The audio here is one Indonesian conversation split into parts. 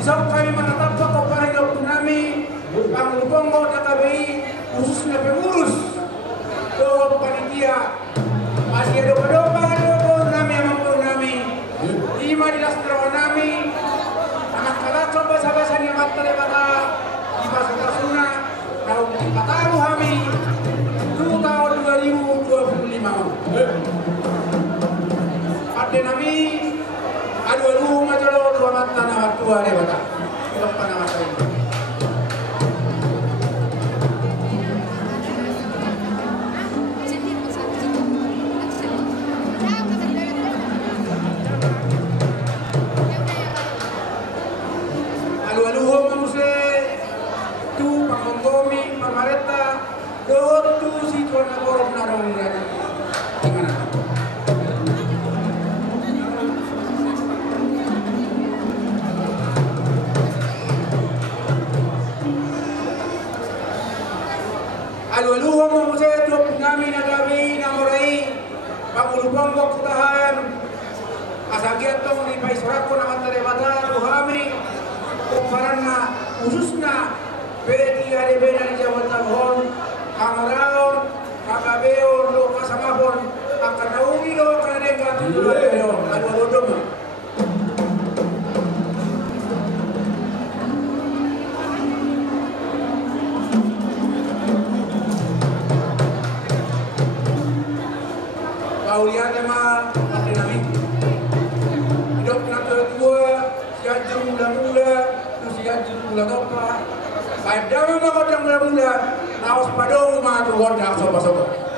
Isang kami menetapkan kepada dokter kami, Panglubongo dan KBI khususnya pengurus doa panitia masih ada domba nami amang nami lima di lastra nami anak kalacok bahasa-bahasa yang materi pada di bahasa Sunda tahun 4 tahun kami tahun 2025 pada nami adu majalo dua mata nama tua dewata untuk panama saya. Alualuhong saya tuh kami nagawi namorai pangulupang wakutahan asagiat tong di paisorako naman tarebata tuhami kumparanna khususnya beti hari beda di Jawa Tengah kamaraon kakabeo lo kasamapon akan naungi lo kanega tujuh alualudong. Kaulian emang pasti nami hidup nato dua siaja mula-mula terus siaja mula-mula pada memang kodang mula-mula naos pada rumah tu kodang sobat-sobat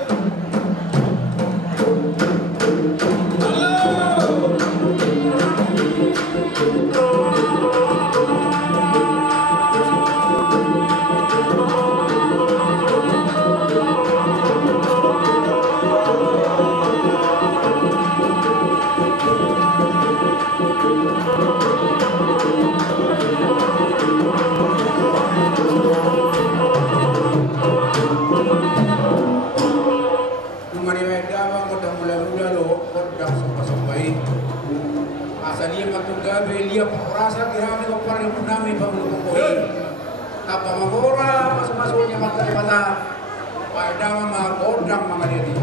dia perasa kami kepada kami bangun apa magora masuk-masuknya mata mata pada mama godang mengadiri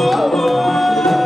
Oh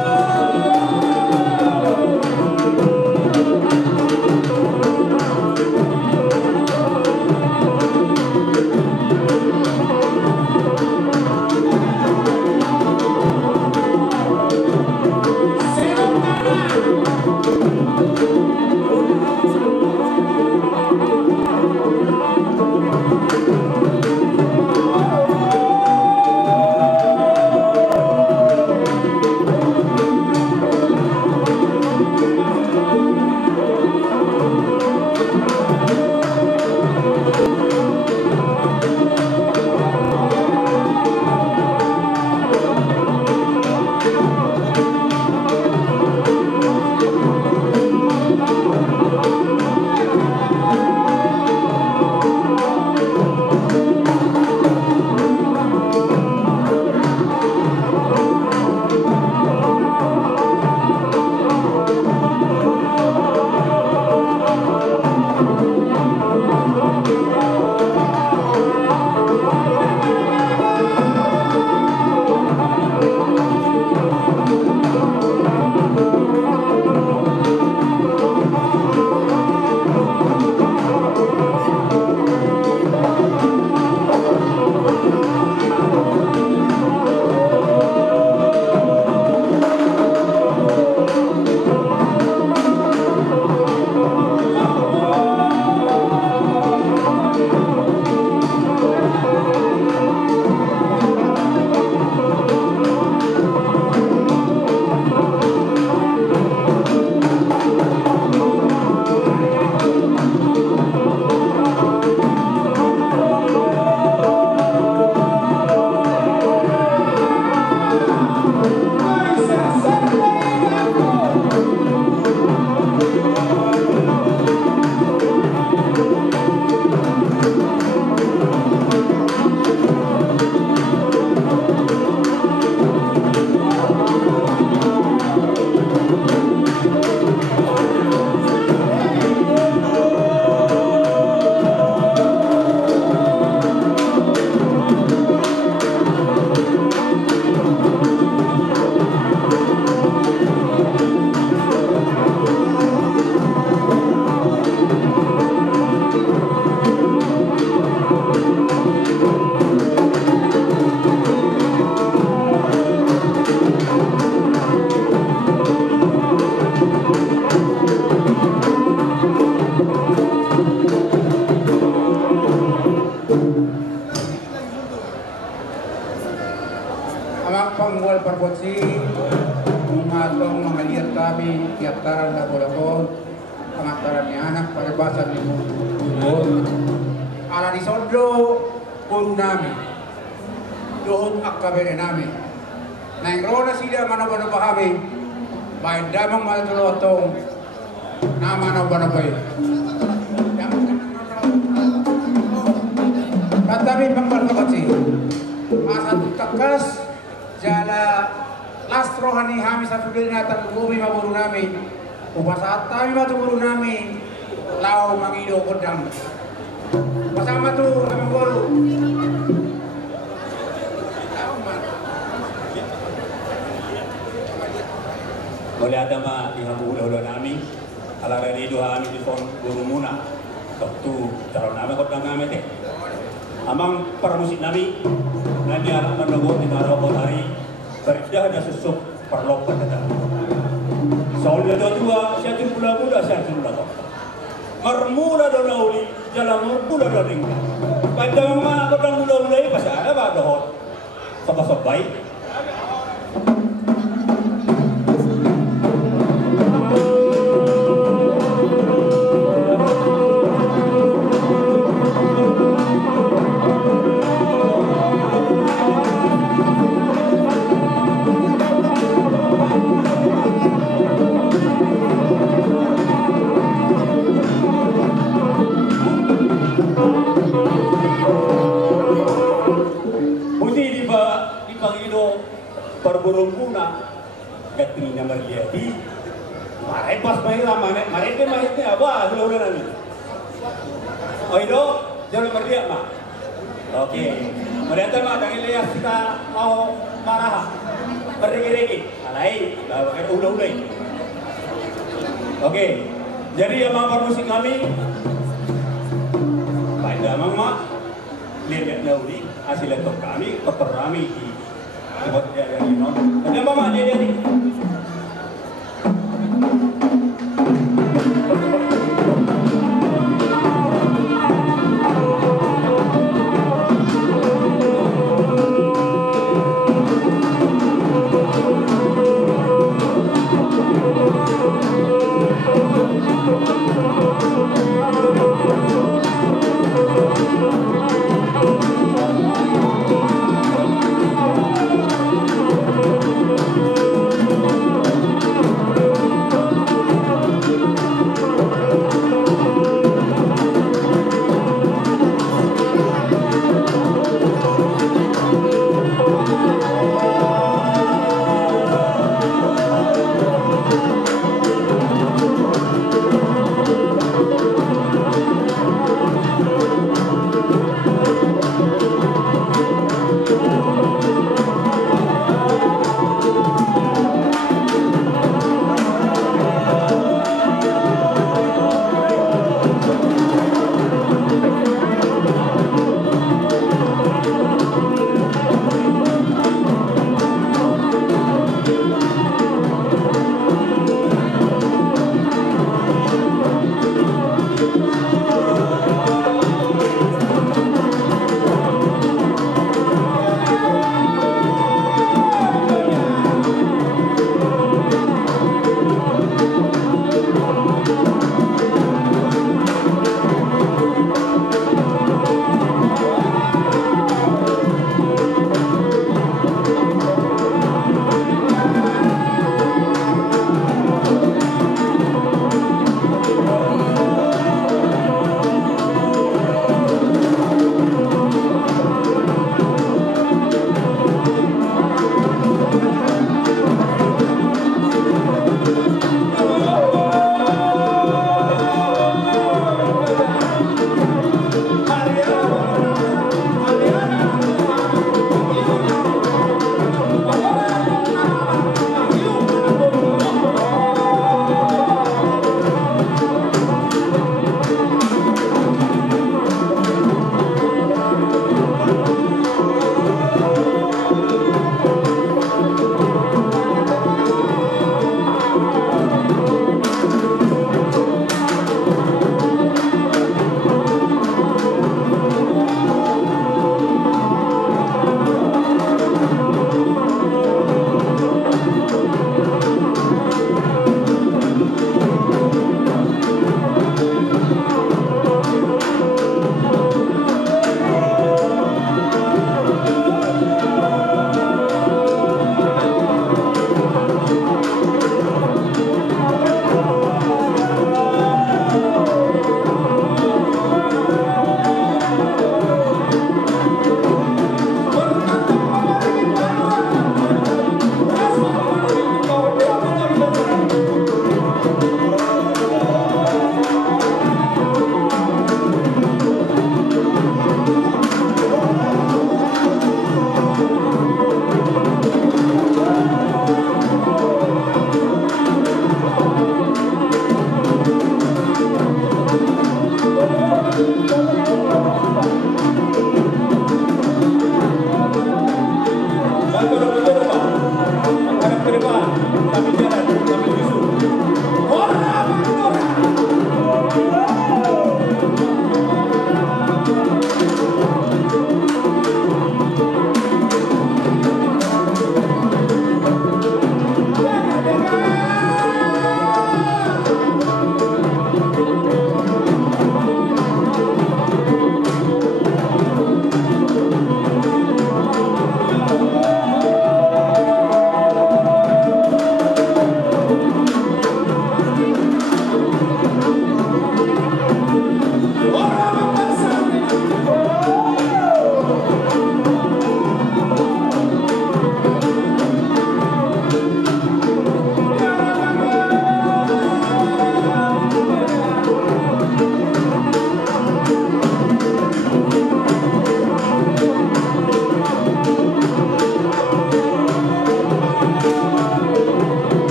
si umatong mga liat kami tiaptaran na Bolakon pangataran ni anak paribasan ni Bulon ala ni Sondro puro namin doon akabere namin na ingrona sila manabano bahami bayan damang malatulotong na manabano Katabi pangbalbakasi masa takas jala lastro hani hami satu diri natan bumi maburu nami upasa tami matu buru nami lau mangido kodang pasama tu kami buru boleh ada ma di hamu udah nami ala dari dua kami di fon buru muna waktu calon nami kodang nami teh amang para musik nami nani anak menunggu di narobot hari beridah ada susuk perlopan datang soalnya dua siatu pula muda siatu pula kok mermula donauli jalan mermula doning panjang mah kodang mulai pas ada bah dohot sobat baik perburung puna katrina marliati marai pas main lama marai ke main ke apa sudah nanti oh itu jangan marliat mah oke mereka mah kali lihat kita mau marah berregi-regi alai pakai udah oke jadi yang mau musik kami pada mama lihat naudi hasil laptop kami keperami di buat dia dari non. Ada mama dia ni.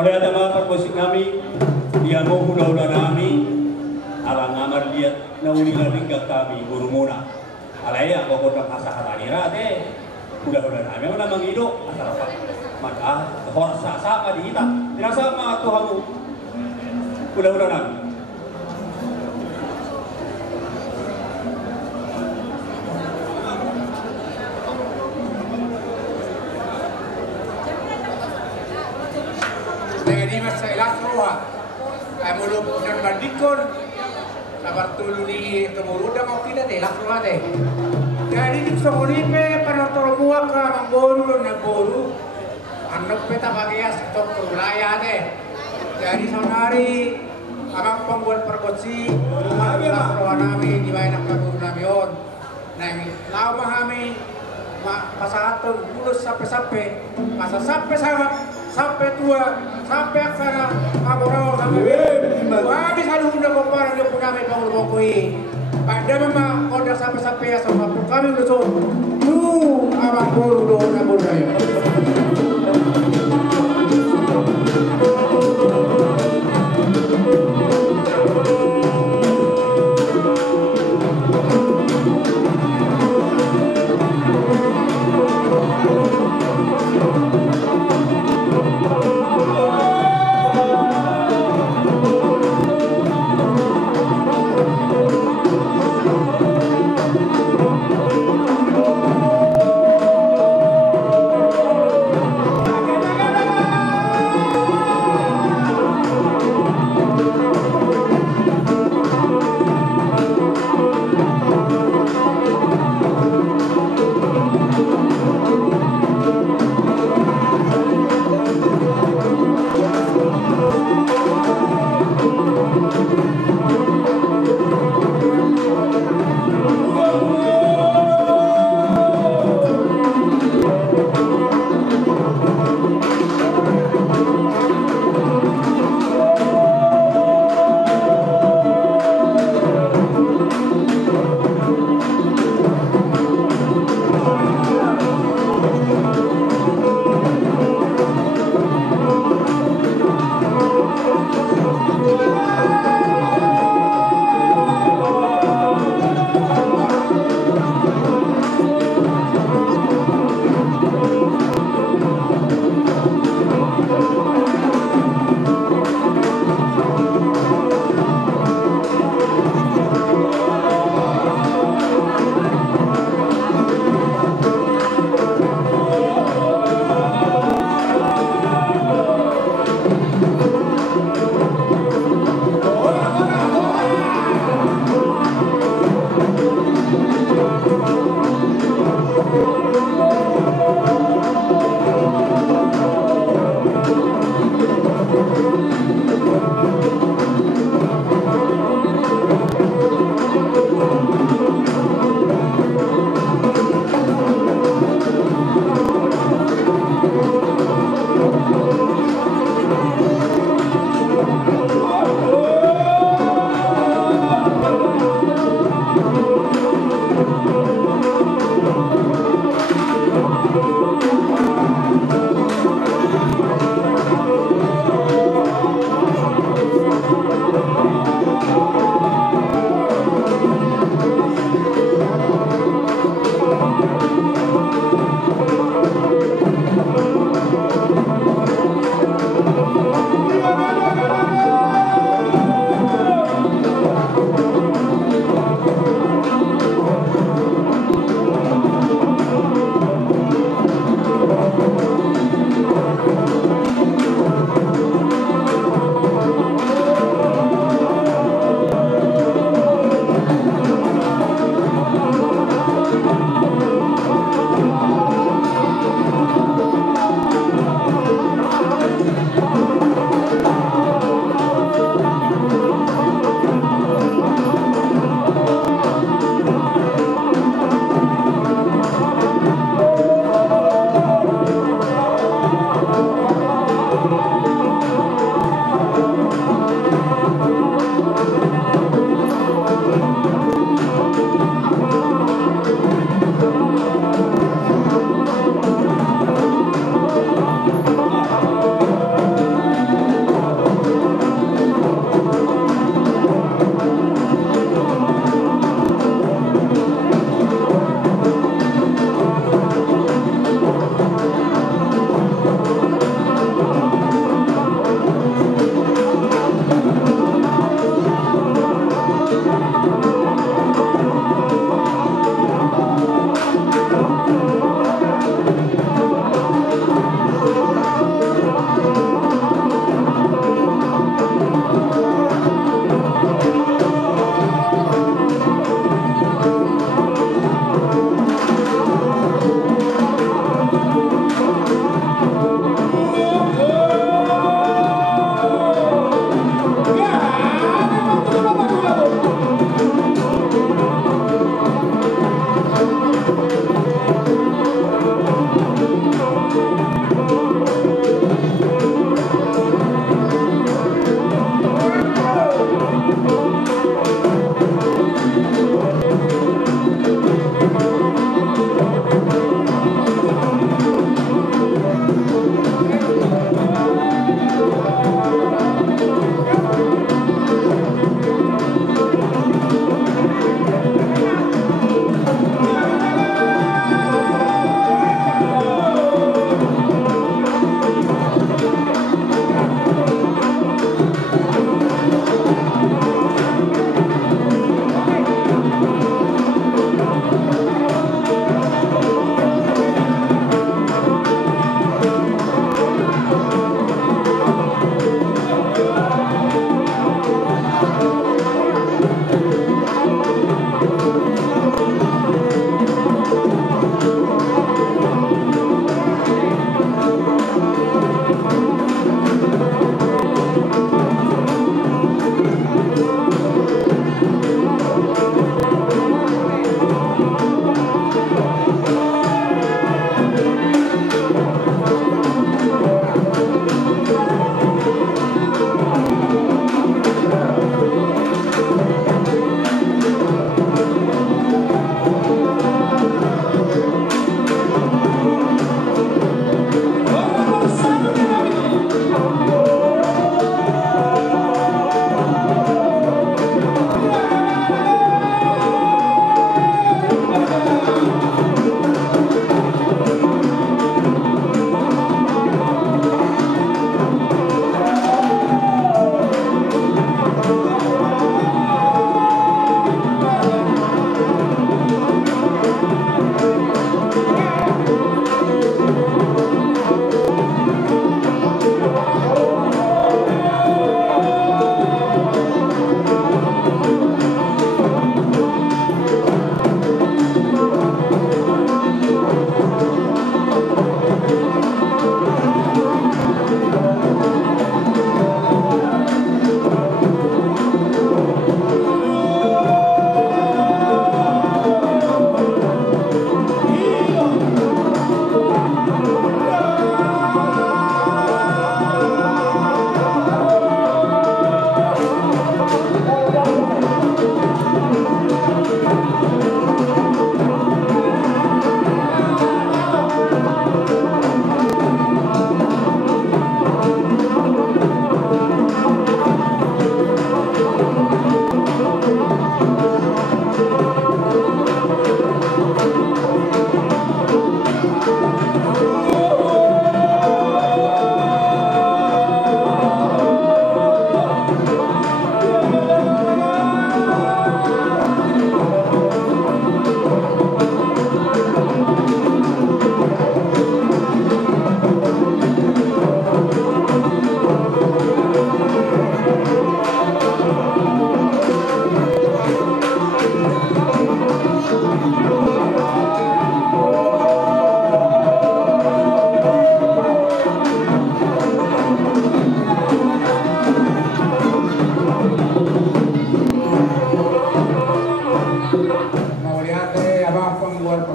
Oleh ada mga pagmusik namin, diyan mo hula-hula namin, alang ngamar liat na uling-aling kami, guru muna. Alaya, ako ko ng asa-katanira, hula-hula namin, wala mang ilo, asal pa. Horas sa pa di kita, tinasa mga tuha mo, hula-hula namin. Sa Ilasroa ay mulog ng bandikon sa Bartulo ni tumuludang ako kita de Ilasroa de kaya dito sa Monipe panatoromuha ka ang bolo na bolo ang nagpeta bagayas ito kulaya de kaya di sa nari amang pangbual pargotsi ang Ilasroa namin di ba yung nakaguro namin yun na lao mahami masahatong pulos sape-sape masasape sampai tua, sampai aksana kaborao kami. Kami selalu undang kepada yang punya kami bangun bokoi. Pada mama kondak sampai ya sama kami udah so. Abang bolu do nabur saya.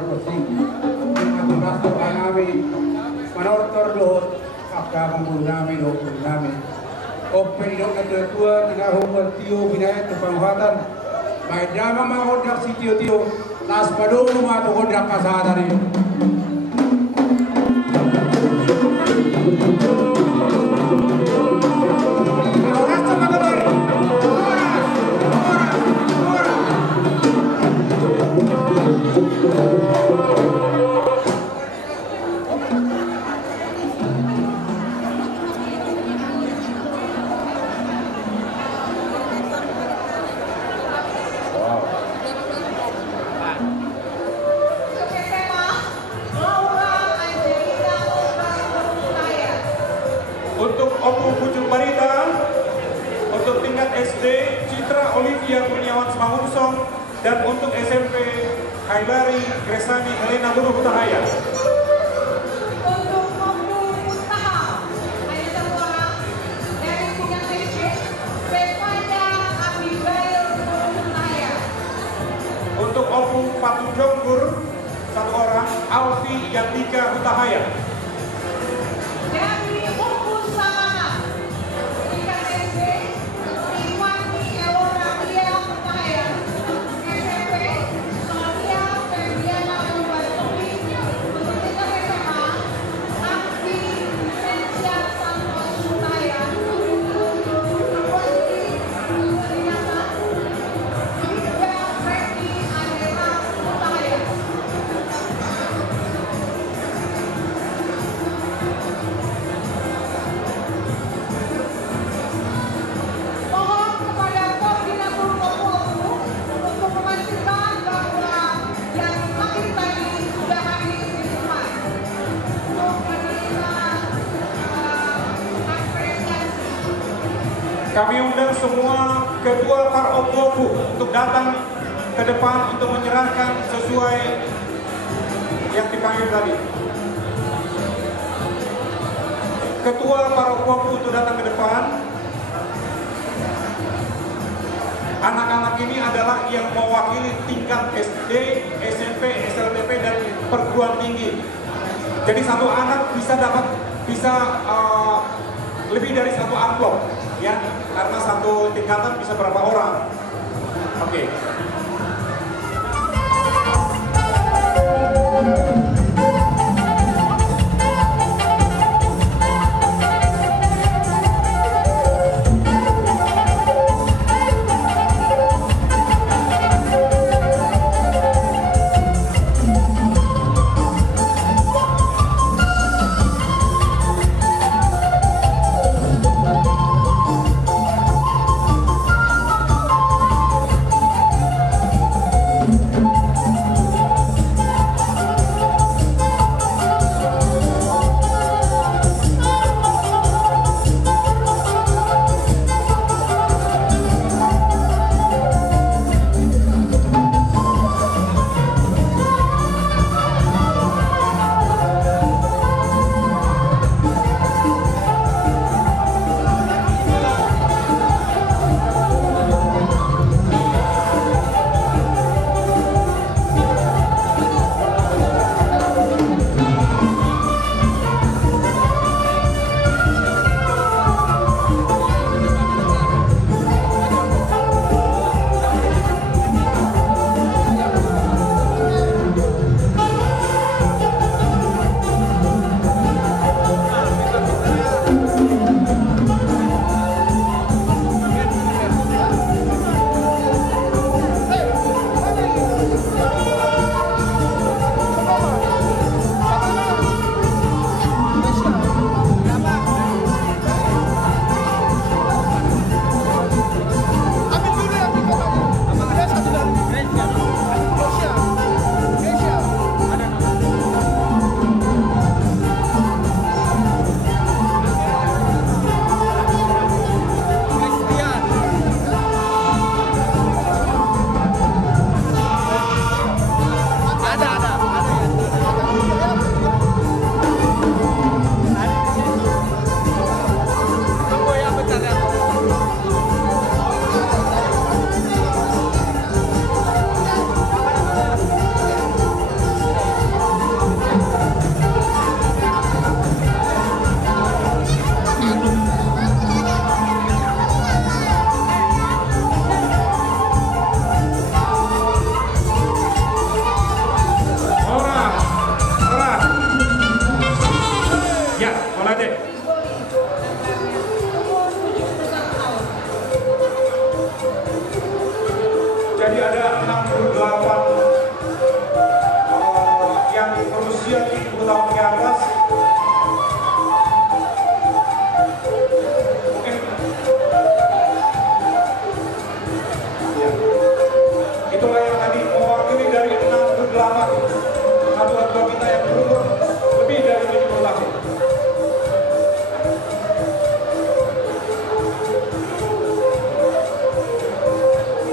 bersih. Matu-matu kami manortor dohot kakak mengurus kami dokter kami. Open dok ada tua tengah hukum tio binaya terpenghatan. Baik drama mahodak si tio las padung rumah tu hodak kasar ini. Untuk Opu Pucuk Barita, untuk tingkat SD Citra Olivia Kurniawan Semangunsong, dan untuk SMP Hailari Gresani Helena Buruh Tahaya. Untuk Opu Muntaha, hanya satu orang dari tingkat SD Pepada Abigail Buruh Tahaya. Untuk Opu Patu Jonggur, satu orang Alfi Yantika Hutahaya. Dari Opu Salana, tingkat SD Iwani Elora Lia Hutahaya. SMP Sonia Ferdiana Umbatowi. Untuk tingkat SMA Akti Sensia Santos Hutahaya. Wandi Surinata Yuda Freddy Adela Hutahaya. Mohon kepada koordinator Opu untuk memastikan bahwa yang makin tadi sudah hadir di tempat untuk menerima apresiasi. Kami undang semua ketua Paropopu untuk datang ke depan untuk menyerahkan sesuai yang dipanggil tadi. Ketua Paropopu untuk datang ke depan. Anak-anak ini adalah yang mewakili tingkat SD, SMP, SLTP, dan perguruan tinggi. Jadi satu anak bisa lebih dari satu amplop, ya, karena satu tingkatan bisa berapa orang. Oke. tahun ke atas. Ya. Itulah yang tadi mewakili dari 6 ke 8 atu-atu kita yang berumur lebih dari 70 tahun.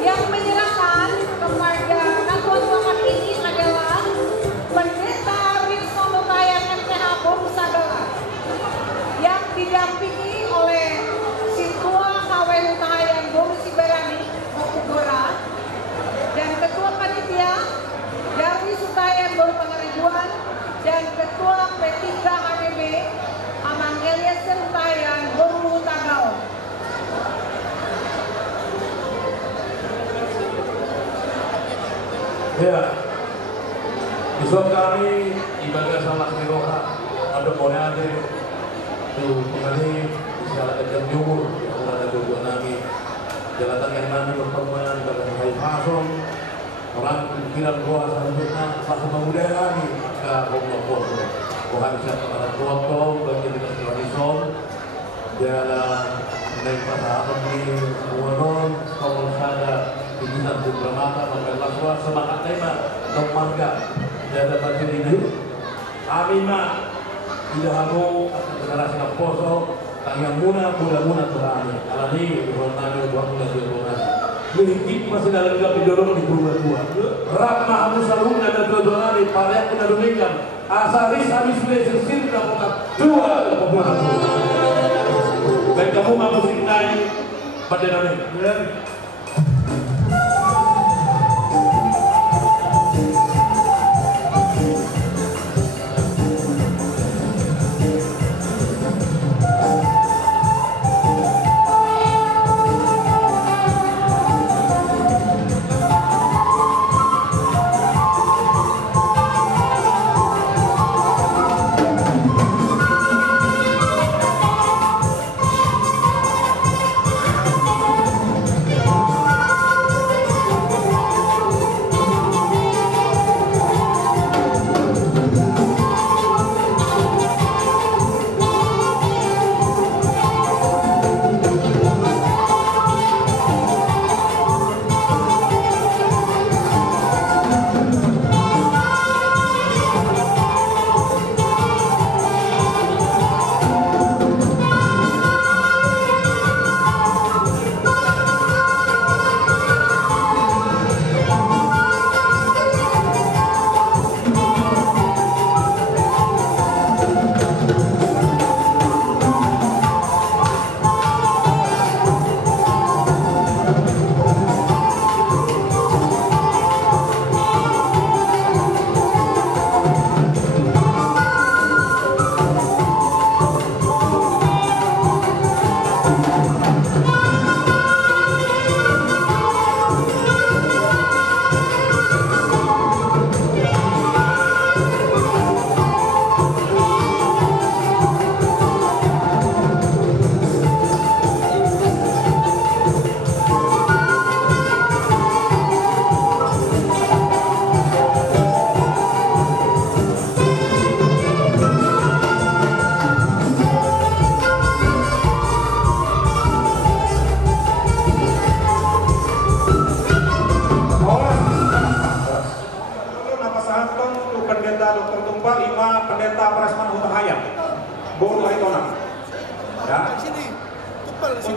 Yang menyerahkan kepada ketua kami ini adalah Pendeta Rizko Lutayan MTH Borusagala yang didampingi oleh Situa KW Lutayan Borusibarani Bogora dan Ketua Panitia Darwi Sutayan Boru Pangaribuan dan Ketua P3 HDB Amang Eliezer Lutayan Boru Tagau. Ya, besok kami ibadah salat miroha ada boleh tu kembali salat jam jumur yang ada tujuan kami jalatan yang nanti berteman dengan Hai Fason orang pikiran gua selanjutnya pas pemuda lagi ke Allah Tuhan Tuhan siapa pada Tuhan bagi dengan Tuhan jalan naik pada ini muanon kalau sada Ibisan Bumramata Manggalaswa semangat tema Nommarga Jada Bajir ini Amin ma Tidak hamu Akan generasi Kamposo Tang muna Muna terani Alani Ronani Dua Miliki masih dalam gapi dorong di dua Rahma Hamu Salung dan dua-duanya Pada yang kita demikian Asaris habis bersisir Dapat dua Dan kamu mau musik naik Pada nanti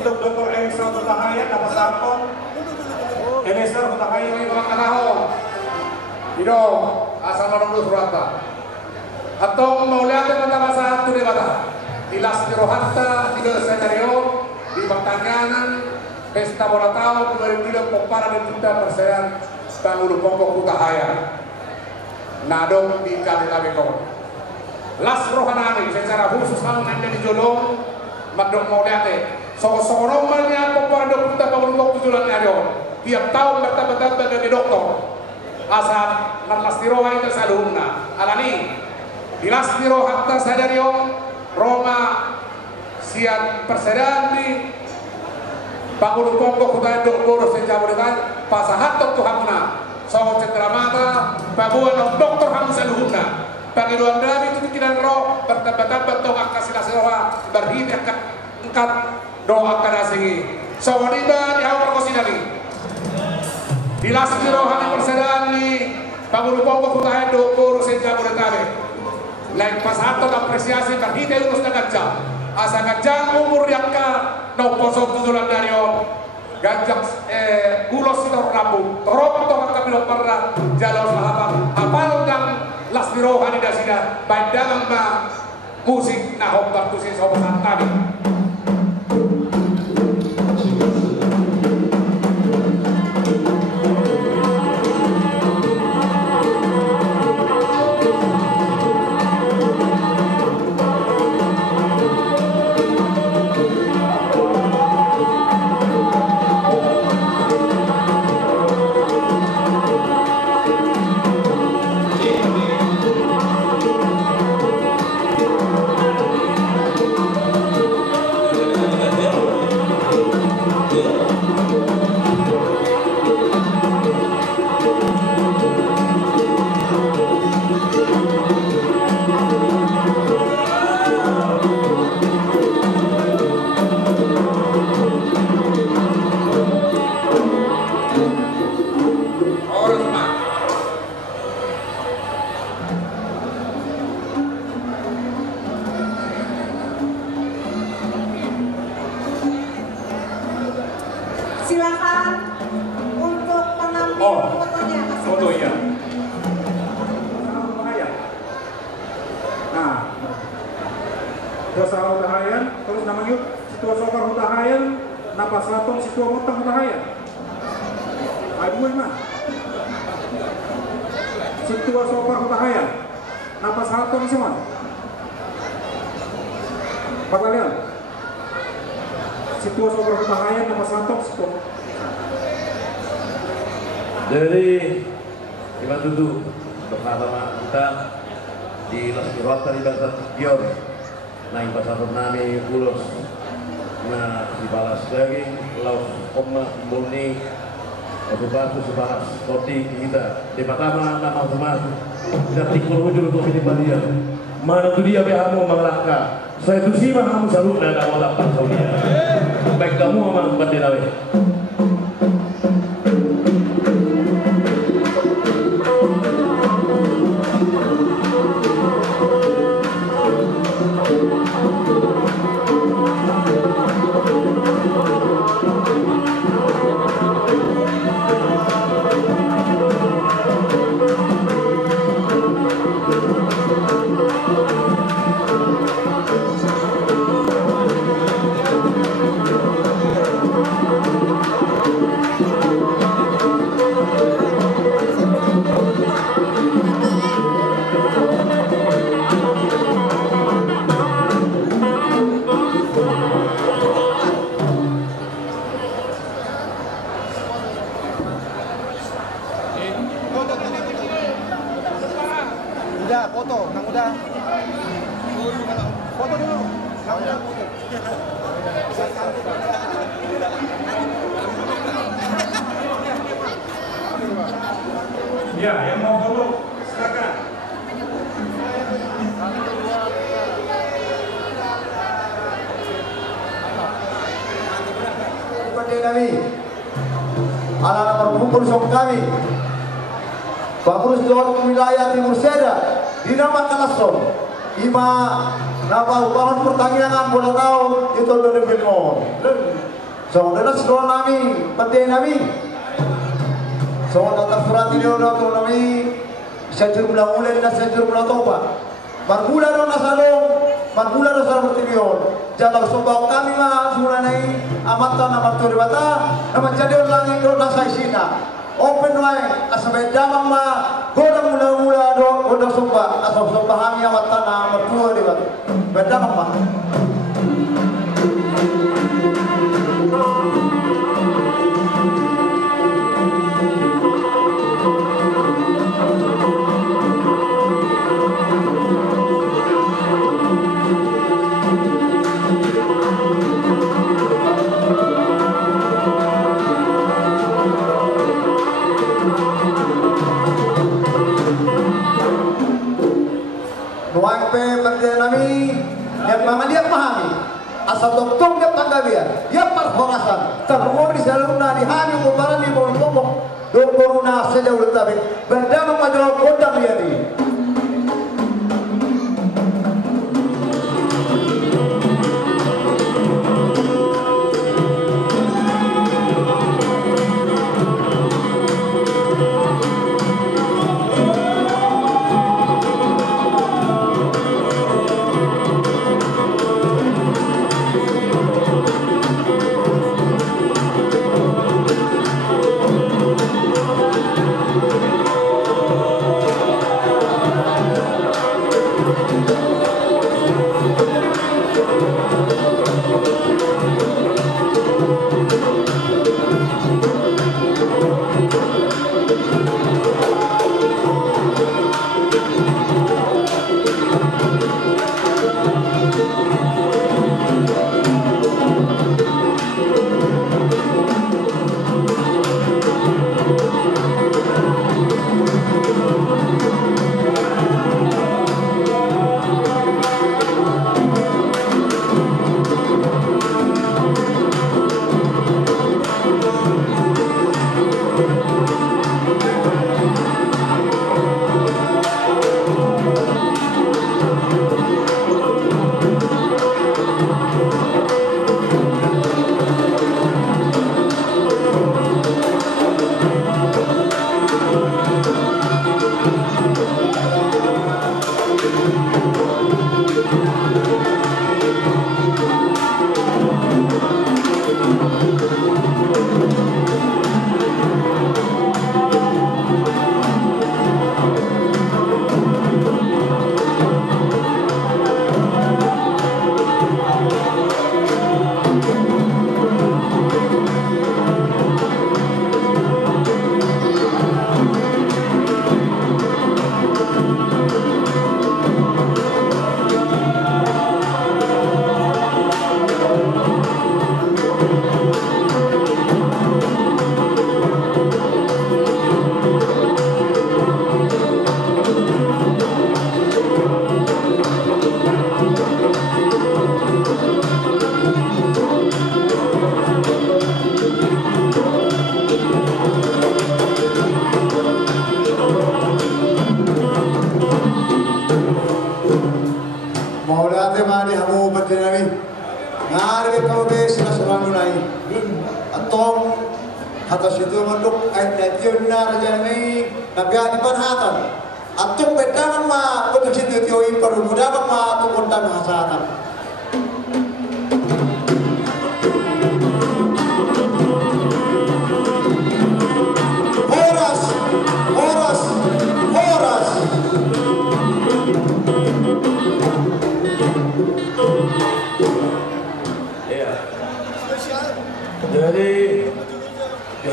Untuk Dr. Eliezer Hutahaya, nama Sarpon Eliezer Hutahaya ini orang Kanaho Ido, asal menunggu surata atau mau lihat mata satu di mata Dilas di Rohanta, di Senario di pertanyaan Pesta Bola Tahun 2000 Popara dan Cinta Persean Tanggul Pokok Hutahaya Nadong di Kabupaten Las Rohanani secara khusus namun anda di Jolong Madong mau lihat normalnya Popara kita bangun tujuan ada tiap tahun bertambah bagi dokter asal Las Roha itu salunna alani Dilas di Rohanta Sadario Roma siap persedan di Bangun Pokok Kutaya Dokter Sejabodetan Pasahat Tuhamuna Soho Cendramata Babuan Dokter Hamzah Luhuna Panginoon namin ito kinanro, bertabat-tabat to ang kasinasilawa, berhid angkat doa ka nasigi. So, waniba ni Hawar ko sinali. Dilas nirohan ang persadaan ni Pangulupong Pagkutahan do Puro Senja Muritame. Lain pasato ng apresiasi berhid ay ulos na gadya. Asa gadya umur yang ka, no posok tutulan daryo. Gajak ulos ito rabu. Torok to ang kapilong para jalaw sa habang. Apalong ng las nirohan ni Dasida. Baik dalam musik na hokbar tu si sobat tadi. Silakan untuk pengambil fotonya. Foto ya. Nah, dosa utahayan, terus namanya situa sokar utahayan, napas latong situa mutang utahayan. Aduh mah. Situa sokar utahayan, napas latong semua. Pagalian. Situa sokar utahayan, napas latong situa. Jadi kita duduk bersama kita di Rota di Basar Gior, naik pasar nami pulos, nah dibalas lagi, laut Oma Murni, waktu batu sebalas roti kita. Di pertama nama Tumas, tidak tikul hujur untuk ini Balia. Mana tu dia behamu mengelakkan. Saya tu sih kamu salut dan awal dapat Saudi. Baik kamu memang berdelawe. Udah, foto, Nang udah. Foto dulu. Nang udah. Ya, yang mau foto silakan. Kepada kami, anak-anak berkumpul bersama kami. Pengurus Dewan Wilayah Timur Seda dinamakan Asrom. Ima nama upahan pertandingan bola tahun itu dari Belmont. Saudara sekolah kami, penting kami. Saudara tersurat ini orang tu kami sejurus mulai dan sejurus mulai toba. Margula don nasalong, margula don salah bertibion. Jalan sombong kami mah semuanya amatan amat turibata, nama jadi orang yang don nasai sina. Open way asal damang ma godang mula-mula do godang somba asal somba kami amat tanah mertua di batu bedamang ma. Nuang pe menteri nami yang mangaliak mahami. Asal doktor dia panggabia, dia perhorasan. Terumur di salurna di hani mubaran di bawah doktoruna sejauh lebih. Berdama majulah kodam dia di. Atas itu manduk ayat nation na rajani nabiani panhatan atung bedangan ma betul situ tioi perumudakan ma tukun tan hasatan horas horas horas ya jadi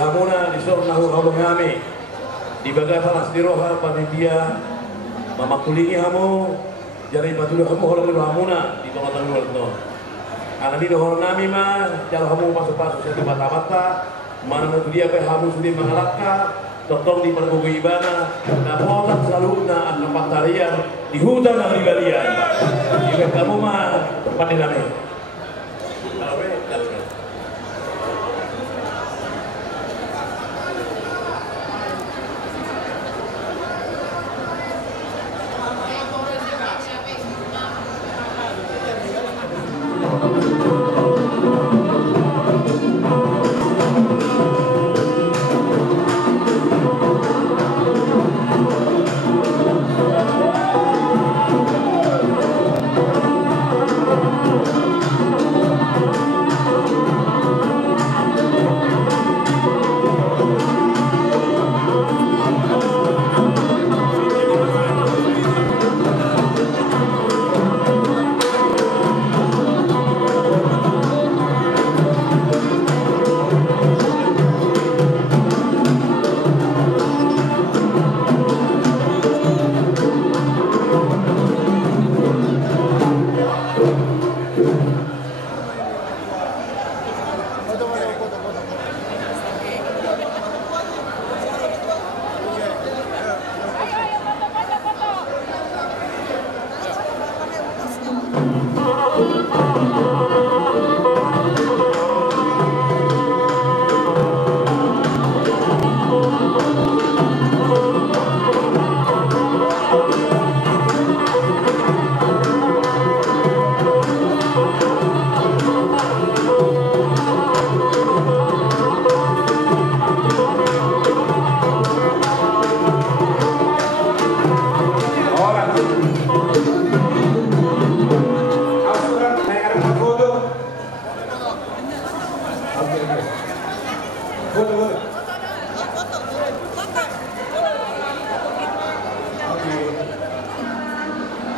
Hamuna disuruh nahu halu kami di bagai falas di roha panitia mamakulingi hamu jari batulu hamu halu hamuna di tomatan luar itu. Karena di dohor nami mah kalau hamu masuk satu mata-mata mana dia pe hamu sudah mengalahkan totong di perbuku ibana na potak selalu na akan patarian di hutan dan di galian. Jika kamu mah tempat di nami.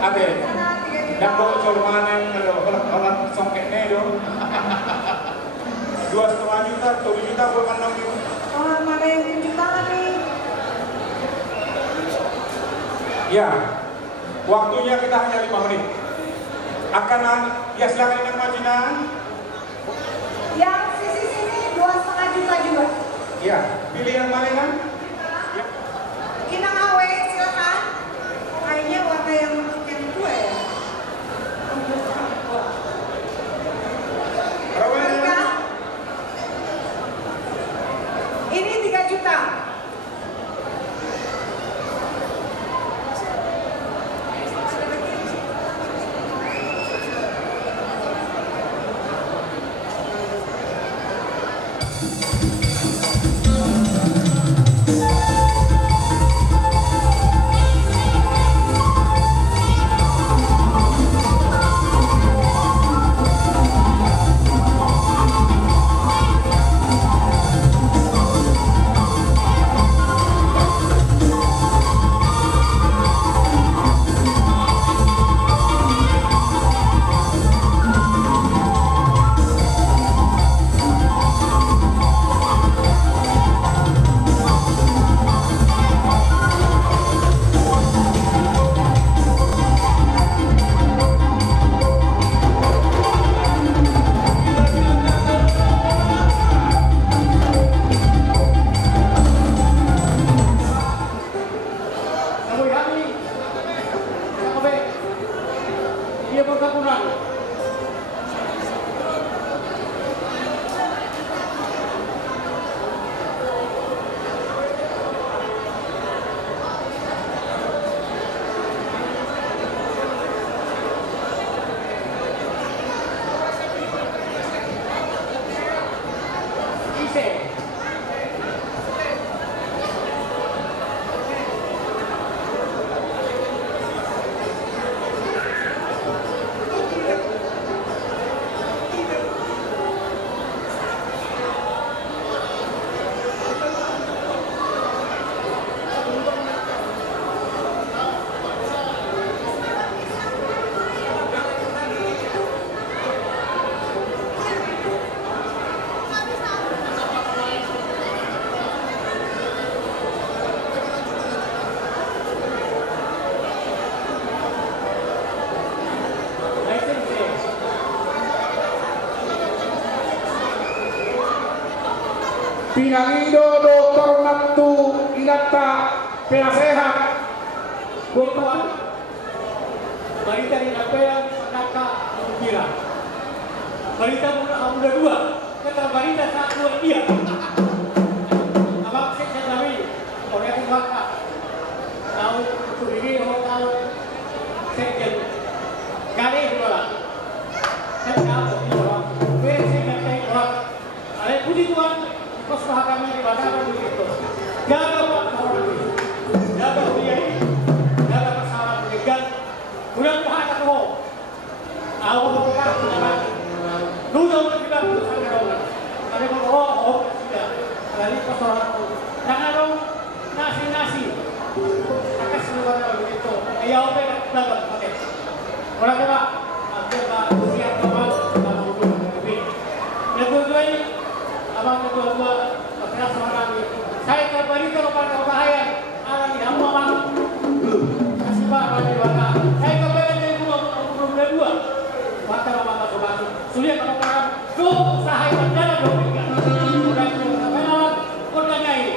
Ade, dan bocor mana yang orang songketnya dong. 2,5 juta, 7 juta, bukan 6 juta. Oh, mana yang 7 juta nih? Ya, waktunya kita hanya 5 menit. Ya silakan yang majinan. Yang sisi sini 2,5 juta juga. Ya, pilih yang mana kan? Ya. Inang awe, silakan. Kayaknya warna yang tua ya. Berapa? Ini 3 juta. Pinangido Dr. Natu Inata Penasehat Bukan Balita di Nampea Naka Mukira Balita muda dua Kata balita saat dua dia Abang saya tahu Orang yang baka Tahu untuk ini orang tahu Sekjen Gade itu lah Saya tahu ini orang Biar saya ngerti orang Ada puji Tuhan Kos kami di bandara begitu. Jaga buat orang ini, jaga dia ini, jaga masalah pendidikan. Mudah-mudahan aku, awal bukan pendidikan. Dulu kita berusaha orang. Ada orang tidak. Dari kos orang itu. Jangan dong nasi. Akan seluruhnya begitu. Ya oke, dapat pakai. Orang kita, kita siap teman, kita butuh lebih. Yang kedua ini. Abang kedua-dua berkeras sama kami. Saya kembali ke rumah bahaya. Alam di hamba bang. Kasih pak kami bangga. Saya kembali dari rumah dua. Mata rumah masuk. Sulit kalau orang. Tuh sahai berjalan dong. Udah menawan. Kodanya ini.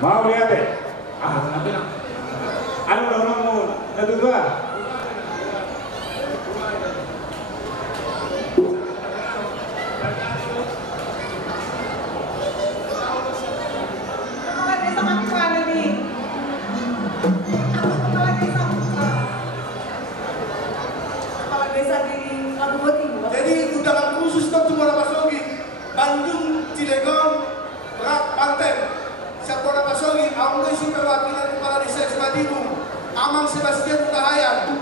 Mau lihat deh? Kenapa nak? Anu orang mau satu dua. Kepala desa kami mana nih? Kepala desa. Kepala desa di Labuan Timur. Jadi undangan khusus untuk Bola Pasogi, Bandung, Cilegon, Merak, Banten. Bola Pasogi, aku isi perwakilan kepala desa Semadimu, Amang Sebastian Utahayan,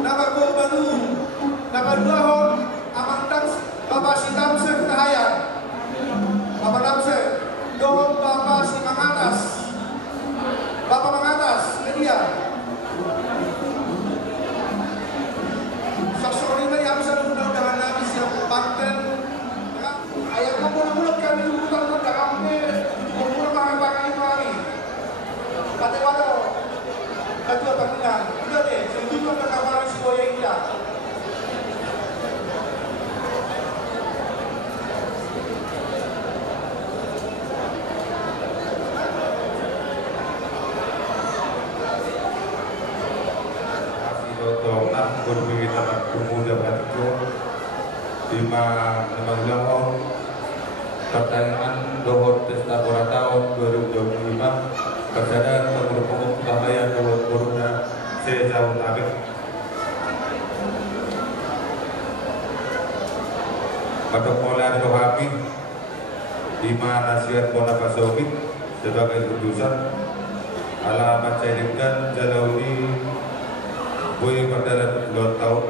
nama Gol Bandung, nama Duahon, Amang Tams, Bapak Si Tamse Utahayan, Bapak Tamse, Dong Bapak Si Mangatas, Bapak Mangatas, media. Sosok ini yang bisa undangan Nabi siap Banten, ayat mulut kami urutan undangan Kata wadah, kata apa? Udah deh, setuju ke kamar si boya ini. Guru kita pemuda Batu lima ulang pertanyaan dohor Pesta Bola tahun 2025 Persada Pengurus Umum Utahayan Dohor Corona Sejauh Tabik pada pola dohami lima nasihat Bola Pasogi sebagai utusan alamat cairkan jalauni Boy pada 2 tahun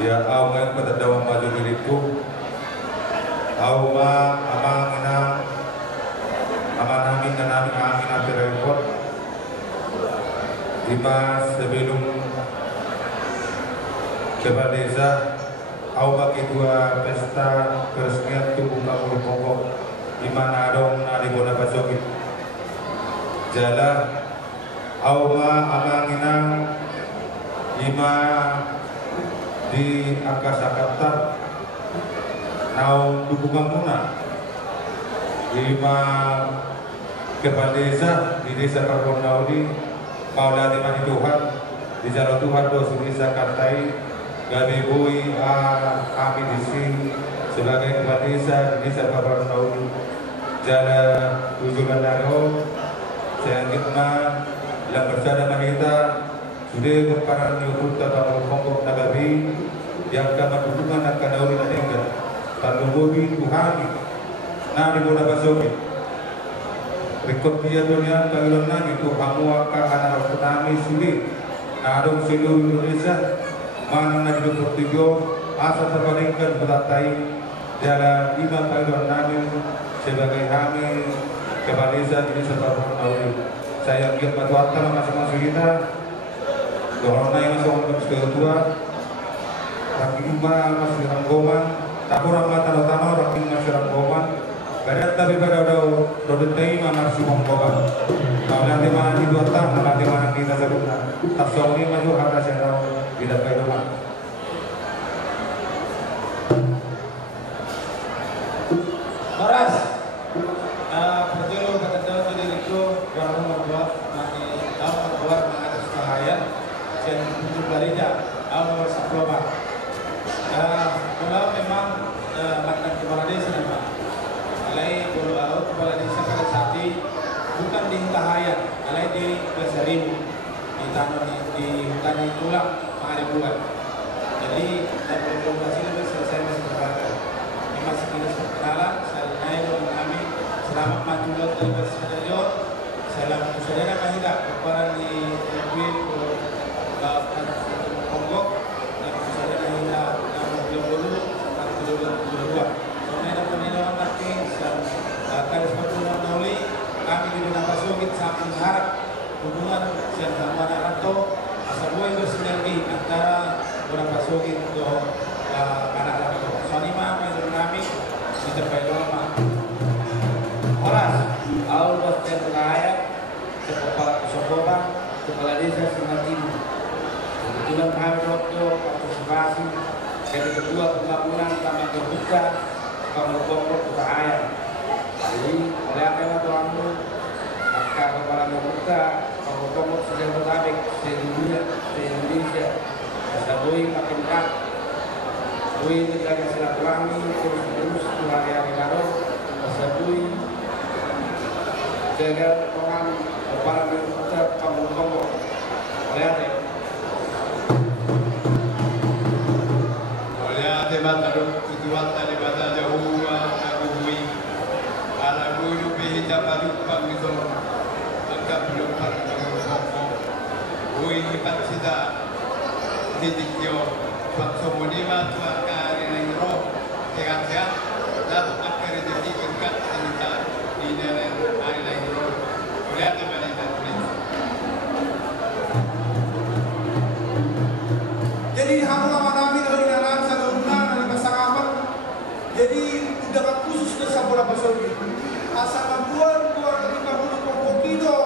ya awal pada dawang maju diriku awal amang amin dan amin repot lima sebelum kepala desa awal kedua pesta peresmian tubuh kampung pokok di mana dong di Bola Pasogi jalan awal amanginang lima di Akasakata naung dukungan muna lima kepala desa di desa Karbonaudi Paula Timani Tuhan di jalan Tuhan dosu desa Kartai Gabi Bui Amin Disi sebagai kepala desa di desa Karbonaudi jalan Tujuan Dano Selanjutnya yang bersama Mahita sudah berparan nyukur tata pokok nagabi yang kama dukungan akan dauli nanengga tanpa bobi tuhani nabi Bola Pasogi rekod dia dunia kagilon nabi tu hamuaka anak petani sili nadong seluruh Indonesia mana nabi 23 asa terpaningkan beratai jalan iman kagilon nabi sebagai hamil kepala desa ini sebab saya lihat batu atas masing-masing kita Corona yang masuk ke kedua, rakyat masih ranggoman, tapurang mata utama rakyat masih ranggoman, karet tapi pada udah tema masih ranggoman. Kalau nanti mana di dua tahun, nanti mana kita sebutkan, tak soalnya maju harga saya tidak baik rumah. Maras, perjalanan kata jauh jadi itu baru membuat nanti tahu membuat mengatas bahaya. Dan untuk gereja awal sebelumnya, kalau memang mantan kepala desa memang, alai bulu awal kepala desa pada saat ini bukan di Tahayan, alai di Besaribu, di tanah di hutan tulang Pangaribuan. Jadi dan berkomunikasi itu selesai masih berbakar. Ini masih kita kenalan, saya naik dengan kami selamat maju laut dari Bersaudara, selamat saudara kami tak berperan di Republik Kongo dan saudara kita nama dulu dan kedua. Kemudian penilaian nanti kali seperti Nauli kami di Bola Pasogi sangat mengharap hubungan yang sama Ranto asal buah bersinergi antara Bola Pasogi untuk anak Ranto. Soalnya menurut kami di terbaik lama. Horas, Allah terkaya kepala Sokoban, kepala desa Semadimu. Kebetulan kami waktu partisipasi dari kedua penggabungan Taman Terbuka Kampung Pokok Utahayan. Jadi oleh apa yang Tuhan Kui menjaga silaturahmi terus hari-hari baru Sabui jaga orang para mengucap kamu lihat lihat mataduk tujuan tadi baca jauh agui ala guru behi dapat pangito angkat belum pada gui kita sida titikyo waktu munima tuan kari nengro sehat-sehat dan akhir jadi angkat kita di dalam hari nengro lihat mana dan jadi hamba kami dari dalam saduna dari masyarakat jadi undangan khusus ke Sabola Basogi asal membuat 250 pokok kilo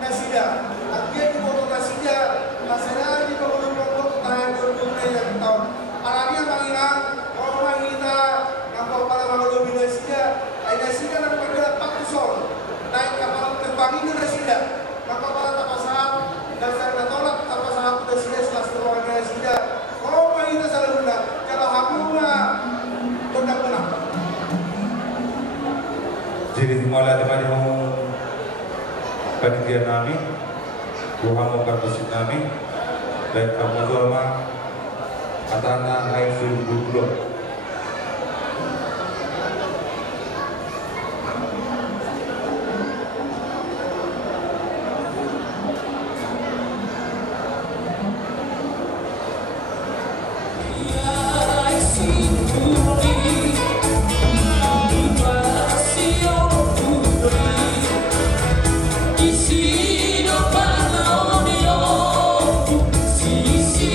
nasida akhirnya di pokok nasida masalah di pokok tahun 2020 yang tahun alanya mengingat kalau kita ngapa para mengelobi nasida nasida dan bergerak 4 sol naik kapal terbang itu nasida ngapa para tapasahat dasar natolak tapasahat nasida setelah seluruh nasida kalau kita salah guna kalau hakuna benar-benar jadi mulai dari panitia kami, Tuhan memberkati kami, dan kamu doa atana air sungguh. Si, si, si,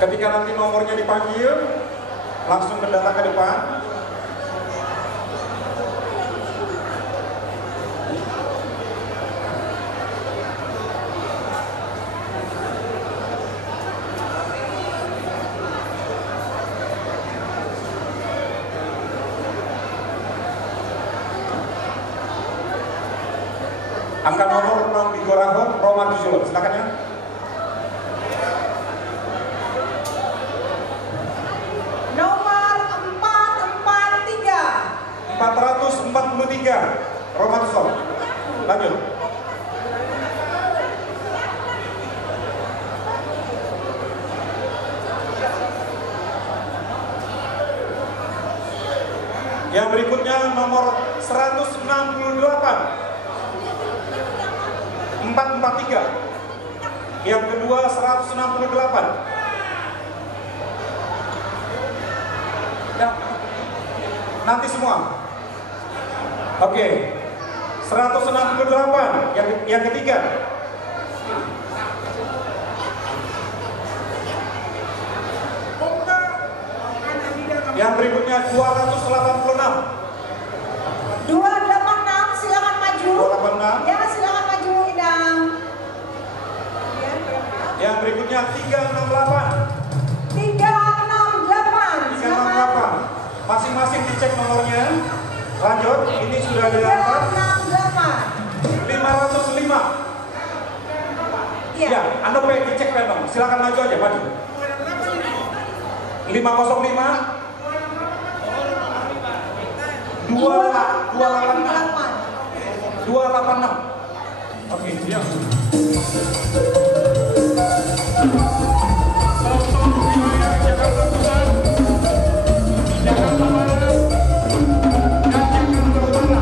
Ketika nanti nomornya dipanggil, langsung mendatang ke depan. Angka nomor 6 di Gorahon, Roman Jujur, silakan ya. Nomor 443. 443, Roman Jujur. Lanjut. Yang berikutnya nomor 168. 443. Yang kedua 168. Ya. Nanti semua. Oke. 168 yang ketiga. Yang berikutnya 286. 286, silakan maju. 286. Ya, silakan maju, Idang. Yang berikutnya 368. 368. 368. Masing-masing dicek nomornya. Lanjut, ini sudah diangkat. 505. Ya, Anda pengen dicek memang. Silakan maju aja, maju. 505. 286. Oke, siap. Jakarta Pusat, Jakarta Barat, dan Jakarta Utara.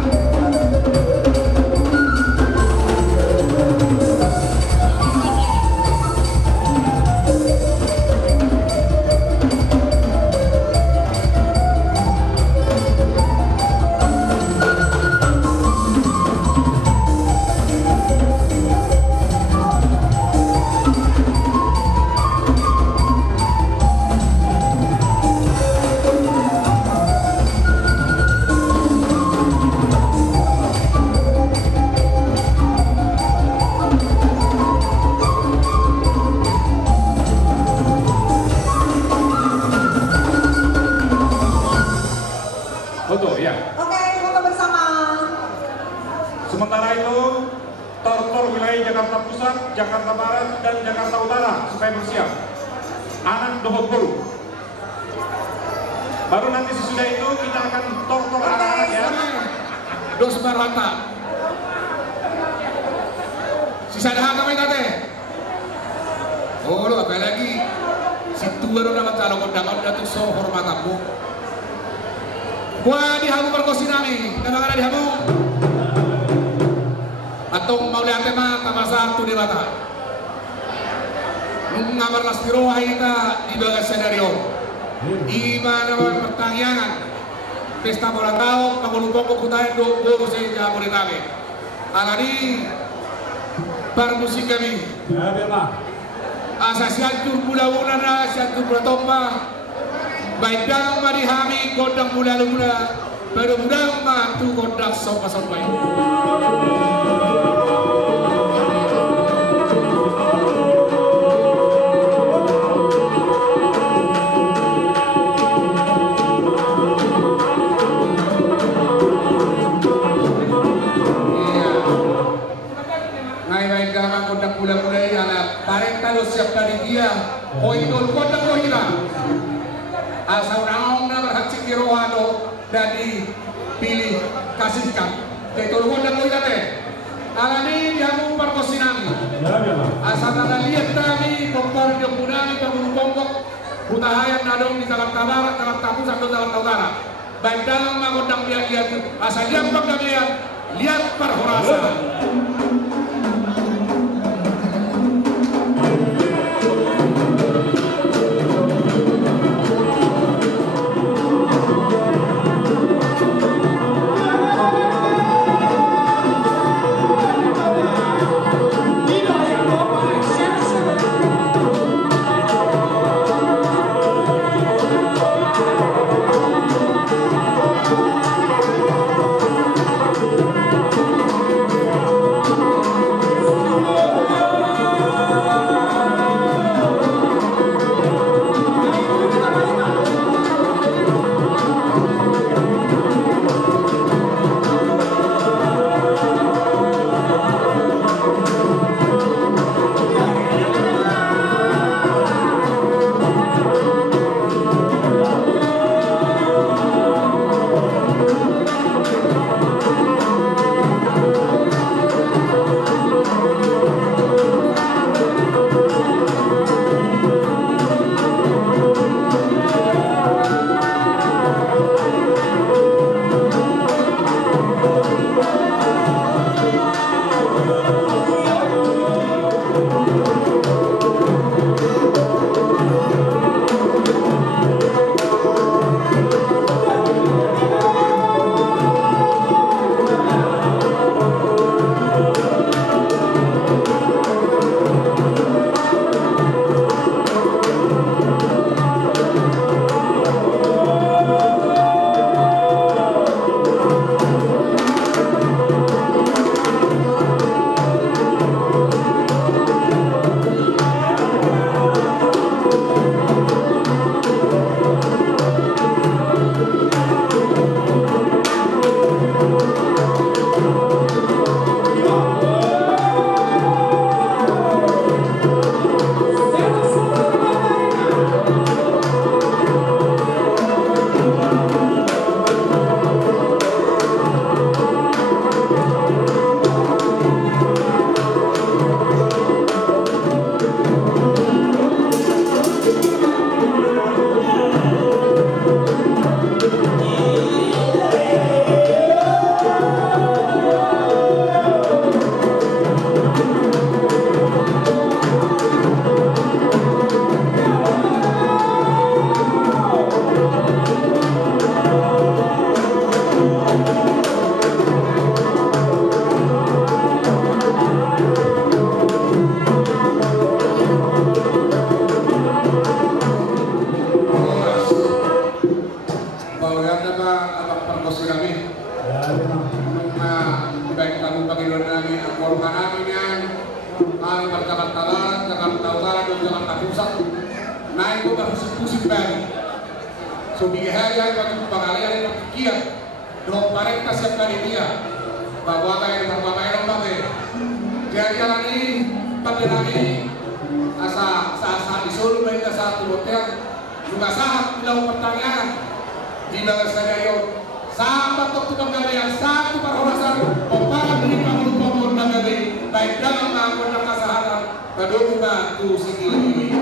Foto ya. Oke, foto bersama. Sementara itu, tor-tor wilayah Jakarta Pusat, Jakarta Barat, dan Jakarta Utara supaya bersiap. Anak Dohot Guru. Baru nanti sesudah itu kita akan tor-tor anak-anak ya. Dos Barata. Sisa dah kami tadi. Oh, lo apa lagi? Situ baru dapat calon kondangan tu so hormatamu. Wah, di hamu perkosinami, kadang ada di hamu. Atau mau lihat tema tamasa tu di mata. Nungamar lastiro kita di bagas senario. Di mana pertanyaan pesta bola tahu pangulupong kutai do guru saya jamu di kami. Alani bar musik kami. Ya, bema. Asasi atur bula-bula na atur bula-tomba. Baik dalam marihami kodang mula-mula baru mudang matu kodang sopa-sopa. Baik dalam kodang mula-mula ialah parentalo siap dari dia. Koidol kodang kohila. Asal orang berhak cikirohado dan dipilih kasihkan. Tetulungan dan loy date. Alani diamu perkosinami. Asal ada lihat kami kompor di punami pemburu pongkok. Butahayan nadong di Jakarta Barat, Jakarta Pusat dan Jakarta Utara. baik dalam magotang lihat asal yang pagdamian lihat perhorasa. Baik dalam anggota kesehatan, kedua tu sikil ini.